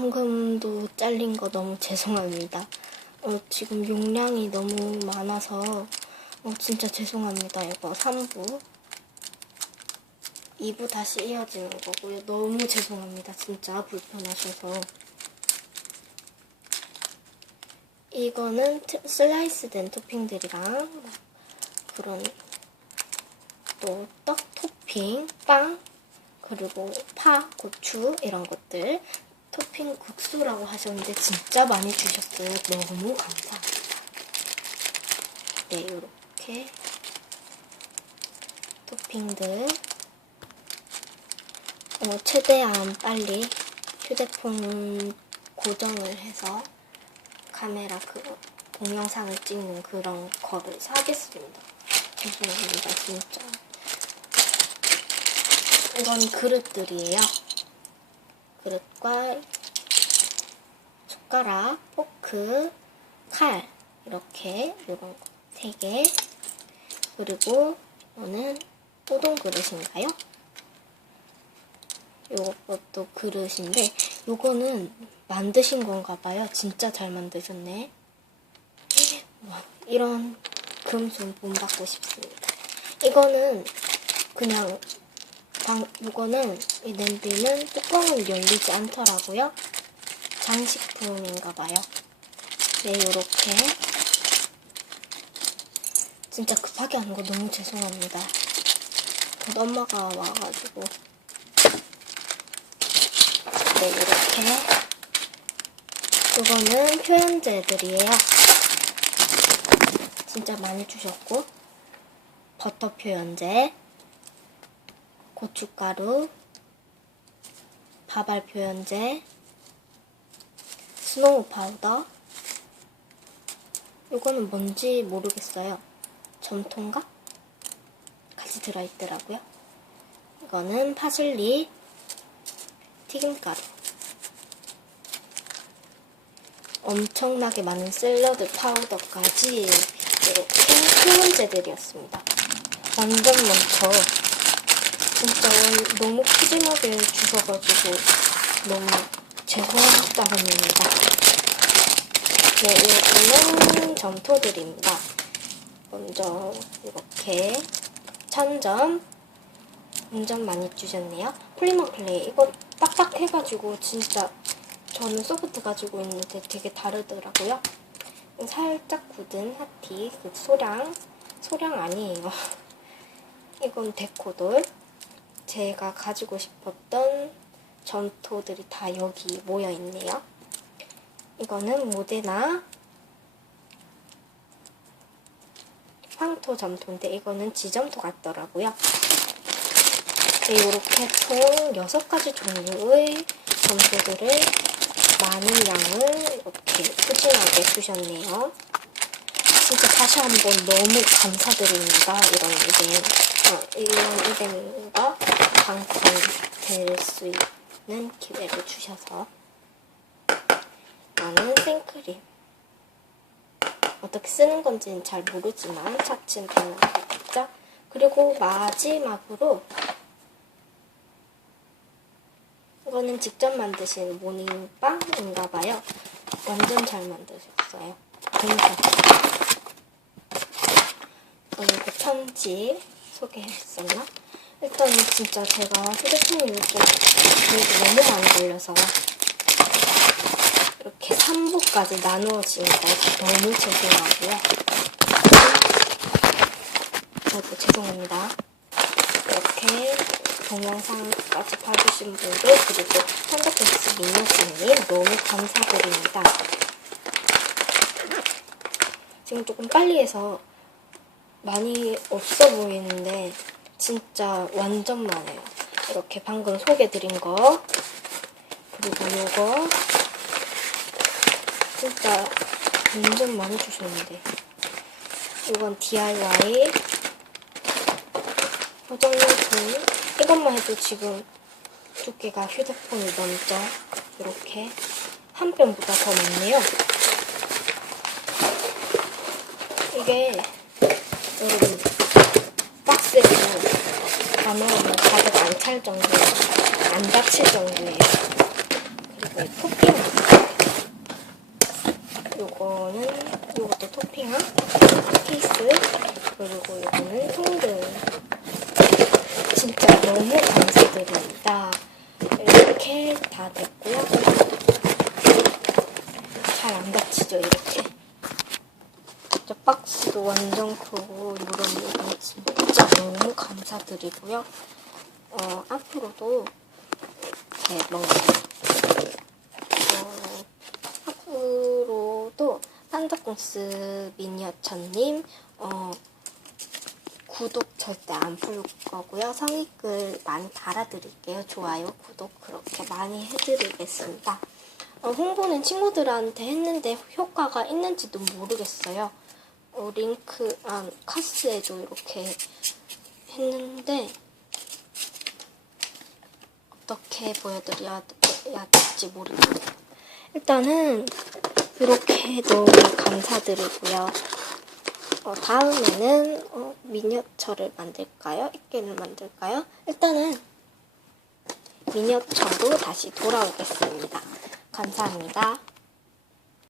방금도 잘린 거 너무 죄송합니다. 어, 지금 용량이 너무 많아서 어, 진짜 죄송합니다. 이거 3부. 2부 다시 이어지는 거고요. 너무 죄송합니다. 진짜 불편하셔서. 이거는 트- 슬라이스 된 토핑들이랑 막 그런 또 떡 토핑, 빵, 그리고 파, 고추 이런 것들 토핑 국수라고 하셨는데 진짜 많이 주셨어요. 너무 감사합니다. 네, 이렇게 토핑들 어, 최대한 빨리 휴대폰 고정을 해서 카메라 그거 동영상을 찍는 그런 거를 사겠습니다. 죄송합니다, 진짜. 이건 그릇들이에요. 그릇과 숟가락, 포크, 칼 이렇게 이런 거세 개. 그리고 이거는 우동 그릇인가요? 요것도 그릇인데 요거는 만드신 건가 봐요. 진짜 잘 만드셨네. 와, 이런 금손 본받고 싶습니다. 이거는 그냥 방, 이거는 이 냄비는 뚜껑을 열리지 않더라고요. 장식품인가 봐요. 네, 요렇게. 진짜 급하게 하는 거 너무 죄송합니다. 곧 엄마가 와가지고. 네, 이렇게. 이거는 표현제들이에요. 진짜 많이 주셨고. 버터 표현제. 고춧가루, 밥알 표현제, 스노우 파우더. 이거는 뭔지 모르겠어요. 점토인가? 같이 들어있더라고요. 이거는 파슬리, 튀김가루. 엄청나게 많은 샐러드 파우더까지 이렇게 표현제들이었습니다. 완전 많죠? 진짜 너무 푸짐하게 주셔가지고 너무 죄송합니다. 네, 이거는 점토들입니다. 먼저 이렇게 천점 완전 많이 주셨네요. 폴리머 클레이 이거 딱딱해가지고 진짜 저는 소프트 가지고 있는데 되게 다르더라고요. 살짝 굳은 하티 그 소량 소량 아니에요. 이건 데코돌 제가 가지고 싶었던 점토들이 다 여기 모여 있네요. 이거는 모데나 황토 점토인데 이거는 지점토 같더라고요. 네, 이렇게 총 6가지 종류의 점토들을 많은 양을 이렇게 푸짐하게 주셨네요. 진짜 다시 한번 너무 감사드립니다. 이런 이벤, 어, 이런 이벤트 가 당첨될 수 있는 기회를 주셔서 나는 생크림 어떻게 쓰는 건지는 잘 모르지만 차츰 배워보겠죠. 그리고 마지막으로 이거는 직접 만드신 모닝빵인가 봐요. 완전 잘 만드셨어요. 감사합니다. 그리고 편지 소개했었나? 일단 진짜 제가 휴대폰이 요즘 그래도 너무 많이 걸려서 이렇게 3부까지 나누어지니까 너무 죄송하고요. 저도 죄송합니다. 이렇게 동영상까지 봐주신 분들 그리고 펀더캐스 미녀씨님 너무 감사드립니다. 지금 조금 빨리 해서 많이 없어 보이는데 진짜 완전 많아요. 이렇게 방금 소개드린 거. 그리고 요거 진짜 완전 많이 주셨는데. 이건 DIY 포장용품. 이것만 해도 지금 두께가 휴대폰을 넘죠 이렇게 한 뼘보다 더 많네요. 이게 여러분 다 넣으면 가득 안 찰 정도예요. 안 닫힐 정도예요. 그리고 네, 토핑. 요거는 요것도 토핑한 케이스 그리고 요거는 통들. 진짜 너무 감사드립니다. 이렇게 다 됐고요. 잘 안 닫히죠 이렇게. 진짜 박스도 완전 크고 이런 진짜 너무 감사드리고요. 어, 앞으로도 이렇게 뭔가 어, 앞으로도 산타콩스 미니어처님 어, 구독 절대 안 풀 거고요. 성의글 많이 달아드릴게요. 좋아요, 구독 그렇게 많이 해드리겠습니다. 어, 홍보는 친구들한테 했는데 효과가 있는지도 모르겠어요. 어, 링크, 아, 카스에도 이렇게 했는데 어떻게 보여드려야 될지 모르겠어요. 일단은 이렇게 너무 감사드리고요. 어, 다음에는 어, 미니어처를 만들까요? 액계를 만들까요? 일단은 미니어처로 다시 돌아오겠습니다. 감사합니다.